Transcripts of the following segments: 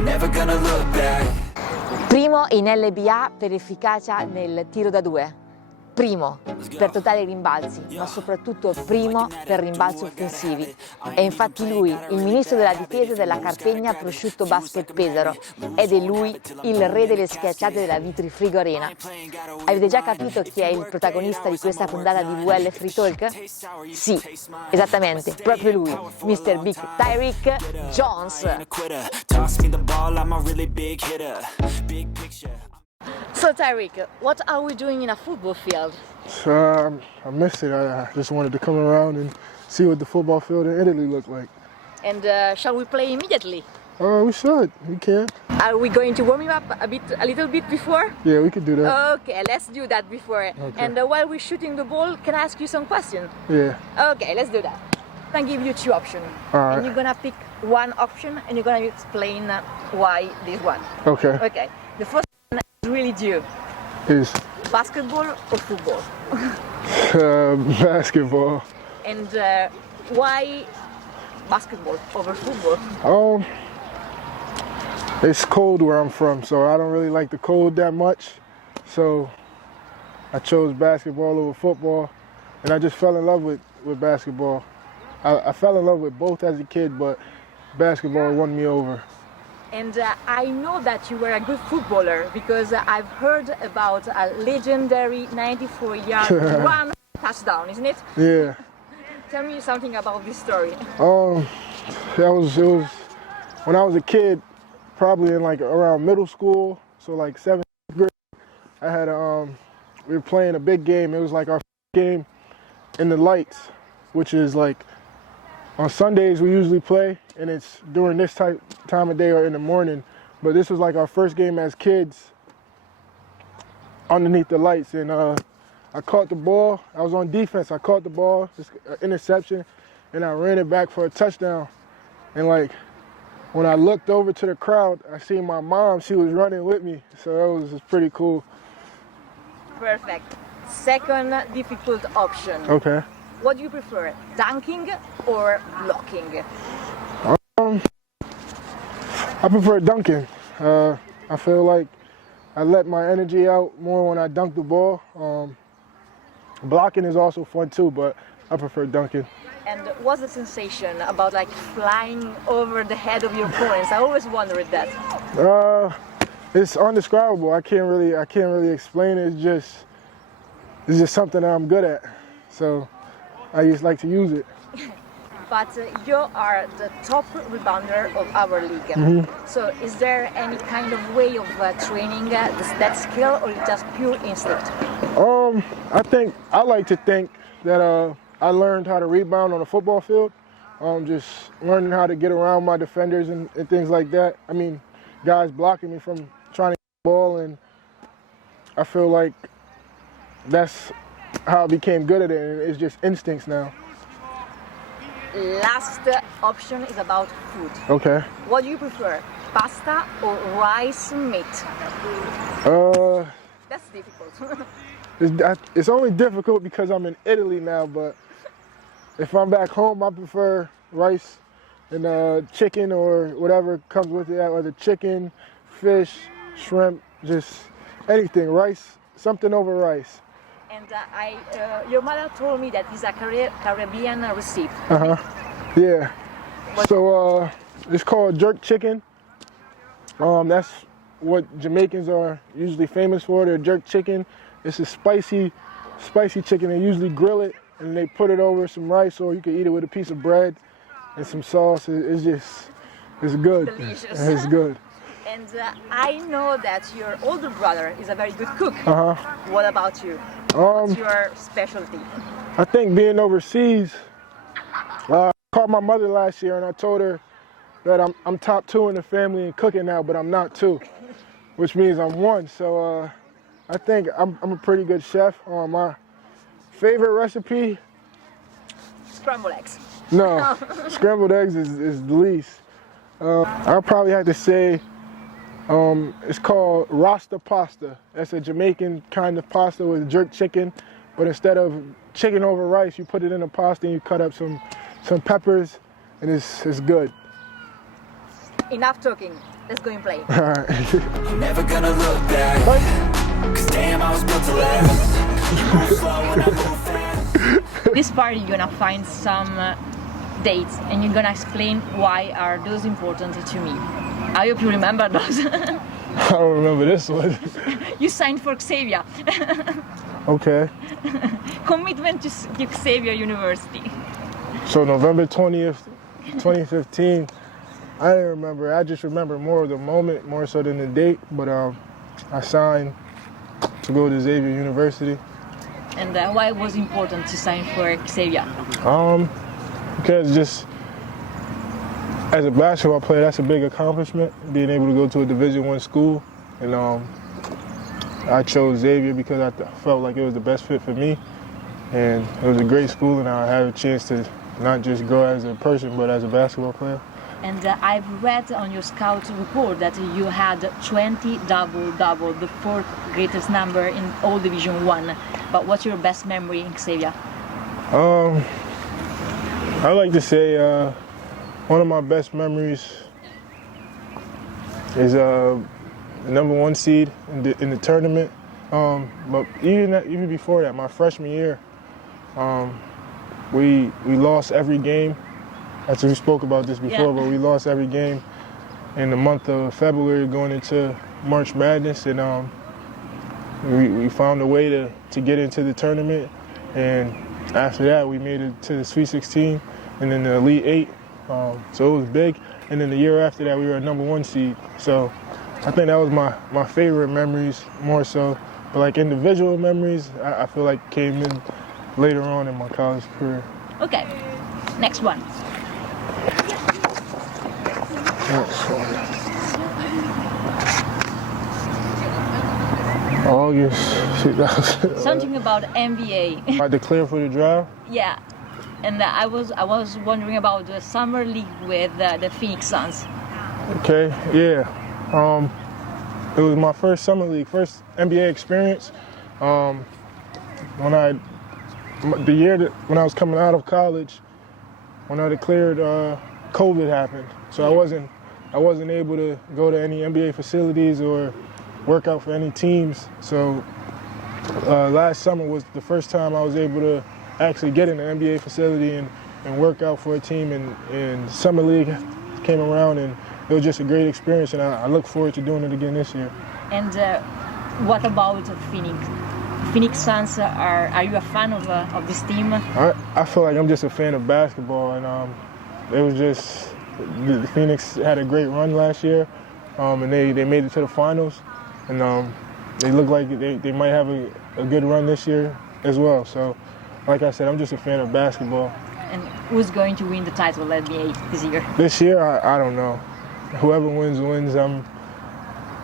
never gonna look back. Primo in LBA per efficacia nel tiro da due. Primo per totali rimbalzi, ma soprattutto primo per rimbalzi offensivi. È infatti lui il ministro della difesa della Carpegna Prosciutto Basket Pesaro ed è lui il re delle schiacciate della Vitrifrigo Arena. Avete già capito chi è il protagonista di questa puntata di VL FreeTalk? Sì, esattamente, proprio lui, Mr. Big Tyrique Jones. So Tyrique, what are we doing in a football field? I missed it. I just wanted to come around and see what the football field in Italy looked like. And shall we play immediately? We should. We can. Are we going to warm up a little bit before? Yeah, we could do that. Okay, let's do that before. Okay. And while we're shooting the ball, can I ask you some questions? Yeah. Okay, let's do that. I'm gonna give you two options. All right. And you're gonna pick one option and you're gonna explain why this one. Okay. Okay. The first one is really due. Is Basketball or football? basketball. And why basketball over football? It's cold where I'm from, so I don't really like the cold that much. So I chose basketball over football, and I just fell in love with basketball. I fell in love with both as a kid, but basketball won me over. And I know that you were a good footballer because I've heard about a legendary 94-yard run touchdown, isn't it? Yeah. Tell me something about this story. It was when I was a kid, probably in like around middle school, so like 7th grade. I had we were playing a big game. It was like our game in the lights, which is like on Sundays we usually play, and it's during this time of day or in the morning. But this was like our first game as kids underneath the lights, and I caught the ball. I was on defense. I caught the ball, interception, and I ran it back for a touchdown. And like when I looked over to the crowd, I seen my mom. She was running with me, so that was pretty cool. Perfect. Second difficult option. Okay. What do you prefer, dunking or blocking? I prefer dunking. I feel like I let my energy out more when I dunk the ball. Blocking is also fun too, but I prefer dunking. And what's the sensation about like flying over the head of your opponents? I always wondered that. It's undescribable. I can't really explain it. It's just something that I'm good at. So I just like to use it. But you are the top rebounder of our league. Mm-hmm. So is there any kind of way of training that skill, or just pure instinct? I like to think that I learned how to rebound on a football field. Just learning how to get around my defenders and things like that. I mean, guys blocking me from trying to get the ball, and I feel like that's how I became good at it, and it's just instincts now. Last option is about food. Okay. What do you prefer, pasta or rice meat? That's difficult. It's only difficult because I'm in Italy now, but if I'm back home, I prefer rice and chicken or whatever comes with it, whether chicken, fish, shrimp, just anything. Rice, something over rice. And your mother told me that it's a Caribbean recipe. Yeah. So it's called jerk chicken. That's what Jamaicans are usually famous for. Their jerk chicken. It's a spicy chicken. They usually grill it and they put it over some rice, or you can eat it with a piece of bread and some sauce. It's good. Delicious. It's good. And I know that your older brother is a very good cook. What about you? What's your specialty? I think being overseas, I called my mother last year and I told her that I'm top 2 in the family in cooking now, but I'm not 2, which means I'm 1. So I think I'm a pretty good chef. My favorite recipe? Scrambled eggs. No, scrambled eggs is the least. I'll probably have to say it's called Rasta pasta. That's a Jamaican kind of pasta with jerk chicken, but instead of chicken over rice, you put it in a pasta and you cut up some peppers, and it's good. Enough talking. let's go and play. All right. Never gonna look back. Cause damn, I was built to last. You move slow and I move fast. This part you're gonna find some dates and you're gonna explain why are those important to me. I hope you remember those. I don't remember this one. You signed for Xavier. Okay. Commitment to Xavier University. So November 20th, 2015. I didn't remember. I just remember more of the moment, more so than the date. But I signed to go to Xavier University. And why it was important to sign for Xavier? Because just as a basketball player, that's a big accomplishment, being able to go to a Division I school. And I chose Xavier because I felt like it was the best fit for me. And it was a great school, and I had a chance to not just grow as a person, but as a basketball player. And I've read on your scout report that you had 20 double-double, the fourth greatest number in all Division I. But what's your best memory in Xavier? I like to say one of my best memories is the #1 seed in the tournament. But even before that, my freshman year, we lost every game. We spoke about this before, but we lost every game in the month of February going into March Madness, and we found a way to get into the tournament. And after that, we made it to the Sweet 16 and then the Elite 8. So it was big. And then the year after that, we were a #1 seed. So I think that was my favorite memories more so. But like individual memories, I feel like came in later on in my college career. Okay, next one. August 2000. Something about NBA. I declared for the draft. Yeah, and I was wondering about the summer league with the Phoenix Suns. Okay, yeah. It was my first summer league, first NBA experience. When I was coming out of college, when I declared, COVID happened, so I wasn't able to go to any NBA facilities or work out for any teams. So last summer was the first time I was able to actually get in an NBA facility and work out for a team. And summer league came around, and it was just a great experience. And I look forward to doing it again this year. And what about Phoenix? Phoenix Suns, are you a fan of this team? I feel like I'm just a fan of basketball, and it was just the Phoenix had a great run last year, and they made it to the finals, and they look like they might have a good run this year as well. So, like I said, I'm just a fan of basketball. And who's going to win the title NBA this year? This year, I don't know. Whoever wins.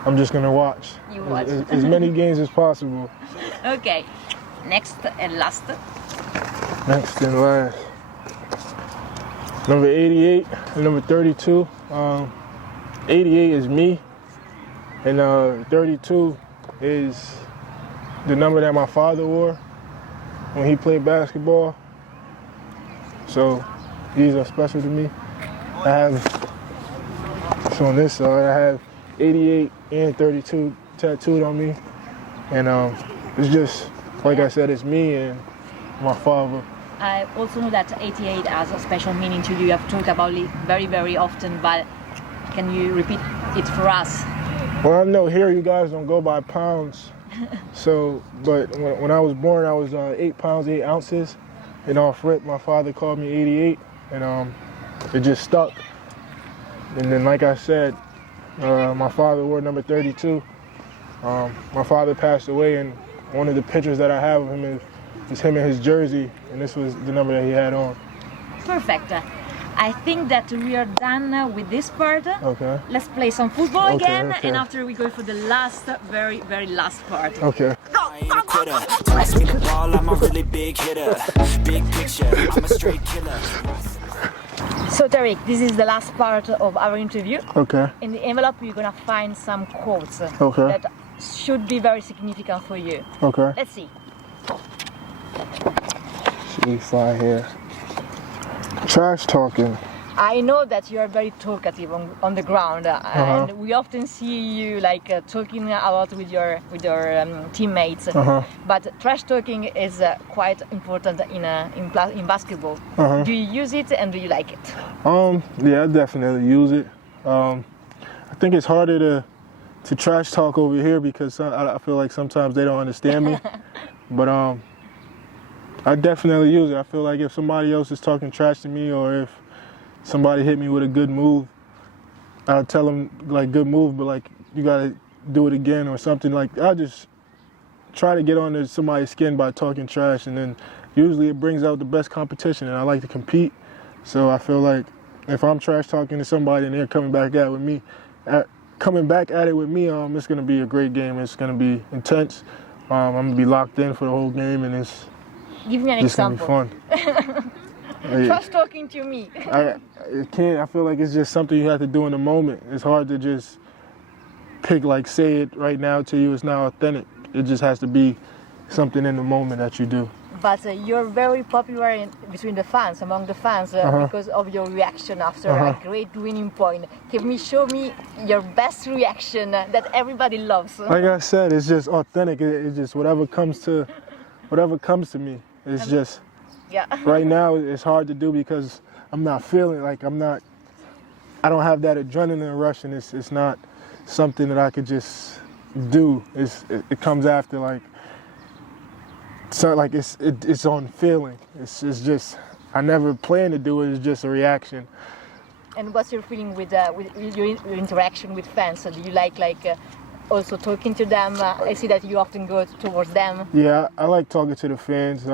I'm just gonna watch. You watch. As many games as possible. Okay, next and last. Next and last. Number 88 and number 32. 88 is me, and 32 is the number that my father wore when he played basketball. So these are special to me. I have, so on this side, I have 88 and 32 tattooed on me, and it's just, like I said, it's me and my father. I also know that 88 has a special meaning to you. You have talked about it very, very often, but can you repeat it for us? Well, I know here you guys don't go by pounds, so, but when I was born, I was 8 pounds, 8 ounces, and off rip, my father called me 88, and it just stuck. And then, like I said, my father wore number 32. My father passed away, and one of the pictures that I have of him is him in his jersey, and this was the number that he had on. Perfect. I think that we are done with this part. Okay. Let's play some football again, okay. and after we go for the last, very, very last part. Okay. I ain't a quitter. Toss me the ball, I'm a really big hitter. Big picture, I'm a straight killer. So Tyrique, this is the last part of our interview. Okay. In the envelope, you're gonna find some quotes Okay. that should be very significant for you. Okay. Let's see. We fly here. Trash talking. I know that you are very talkative on the ground, and we often see you like talking a lot with your teammates. But trash talking is quite important in basketball. Do you use it and do you like it? Yeah, I definitely use it. I think it's harder to trash talk over here because I feel like sometimes they don't understand me. But I definitely use it. I feel like if somebody else is talking trash to me, or if somebody hit me with a good move, I'll tell them like, good move, but like you gotta do it again or something. Like I'll just try to get under somebody's skin by talking trash, and then usually it brings out the best competition, and I like to compete. So I feel like if I'm trash talking to somebody and they're coming back at it with me, it's gonna be a great game. It's gonna be intense. I'm gonna be locked in for the whole game, and it's Give me an just example. gonna be fun. Trash talking to me. I feel like it's just something you have to do in the moment. It's hard to just pick, like, say it right now to you. It's not authentic. It just has to be something in the moment that you do. But you're very popular between the fans, among the fans, because of your reaction after a great winning point. Show me your best reaction that everybody loves. Like I said, it's just authentic. It's just whatever comes to me. It's just. Yeah. Right now, it's hard to do because I'm not feeling like I don't have that adrenaline rush, and it's not something that I could just do. It comes after it's on feeling. It's just I never plan to do it. It's just a reaction. And what's your feeling with your interaction with fans? So do you like also talking to them? I see that you often go towards them. Yeah, I like talking to the fans.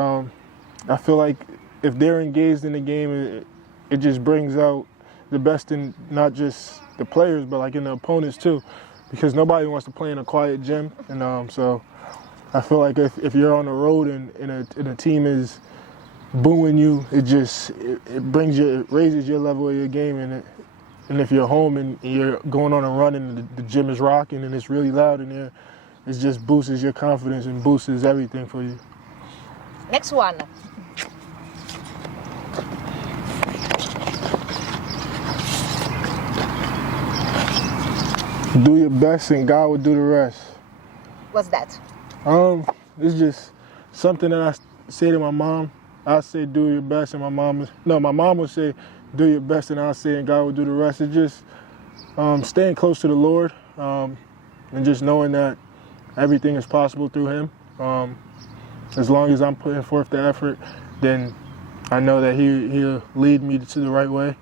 I feel like if they're engaged in the game, it just brings out the best in not just the players, but like in the opponents too, because nobody wants to play in a quiet gym. And so I feel like if you're on the road and a team is booing you, it raises your level of your game. And if you're home and you're going on a run and the gym is rocking and it's really loud in there, it just boosts your confidence and boosts everything for you. Next one. Do your best and God will do the rest. What's that? It's just something that I say to my mom. I say do your best, and my mom will say do your best, and I'll say and God will do the rest. It's just staying close to the Lord, and just knowing that everything is possible through Him. As long as I'm putting forth the effort, then I know that He'll lead me to the right way.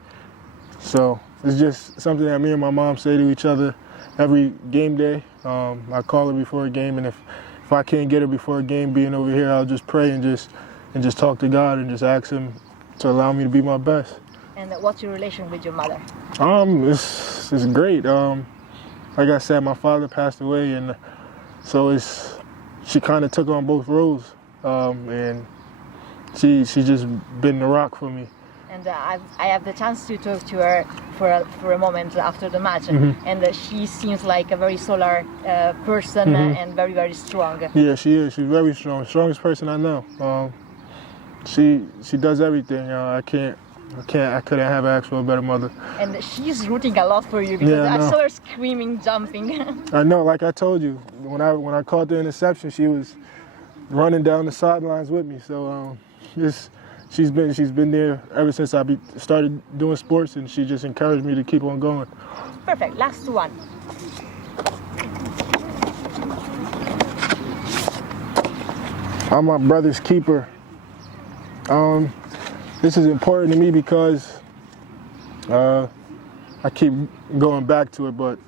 So it's just something that me and my mom say to each other every game day. I call her before a game, and if I can't get her before a game, being over here, I'll just pray and just talk to God and just ask Him to allow me to be my best. And what's your relation with your mother? It's great. Like I said, my father passed away, and so she kind of took on both roles, and she just been the rock for me. And I have the chance to talk to her for a moment after the match, and she seems like a very solar person and very, very strong. Yeah, she is. She's very strong. Strongest person I know. She does everything. I couldn't have asked for a better mother. And she's rooting a lot for you because I saw her screaming, jumping. I know, like I told you, when I caught the interception, she was running down the sidelines with me. So she's been there ever since I started doing sports, and she just encouraged me to keep on going. Perfect. Last one. I'm my brother's keeper. This is important to me because I keep going back to it, but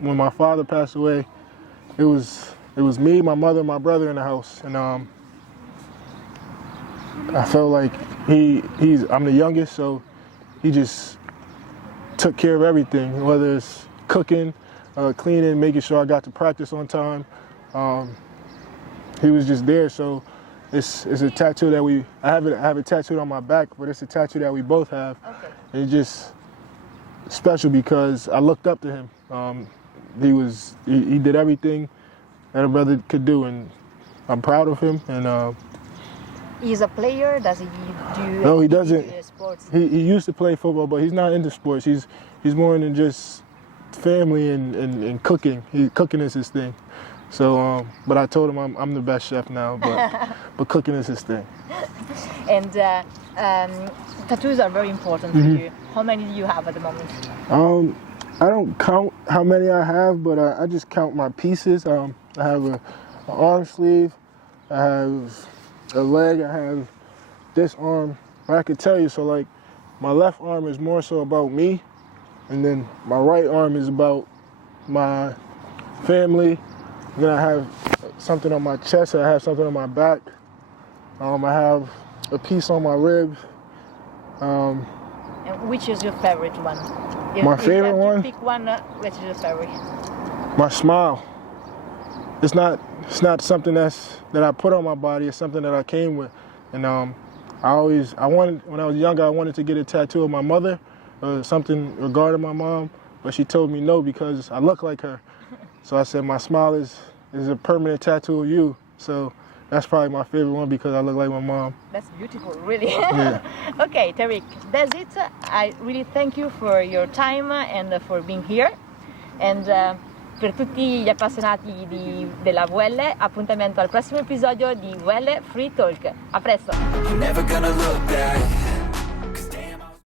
when my father passed away, it was me, my mother, and my brother in the house, and I felt like I'm the youngest, so he just took care of everything, whether it's cooking, cleaning, making sure I got to practice on time. He was just there, so it's a tattoo that I have it tattooed on my back, but it's a tattoo that we both have. Okay. And it's just special because I looked up to him. He did everything that a brother could do, and I'm proud of him, and He's a player. Does he do? No, he doesn't. Sports. He used to play football, but he's not into sports. He's more into just family and cooking. Cooking is his thing. So, but I told him I'm the best chef now, but cooking is his thing. And tattoos are very important for you. How many do you have at the moment? I don't count how many I have, but I just count my pieces. I have an arm sleeve, I have a leg, I have this arm. But I could tell you, so like my left arm is more so about me, and then my right arm is about my family. Then I have something on my chest, I have something on my back. I have a piece on my ribs. And which is your favorite one? My favorite one? Pick one. Which is your favorite? My smile. It's not something that I put on my body. It's something that I came with. And when I was younger, I wanted to get a tattoo of my mother, something regarding my mom, but she told me no because I look like her. So I said my smile is a permanent tattoo of you. So that's probably my favorite one because I look like my mom. That's beautiful, really. Yeah. Okay, Tyrique, that's it. I really thank you for your time and for being here. And per tutti gli appassionati della VL, appuntamento al prossimo episodio di VL Free Talk. A presto! I'm never gonna look back.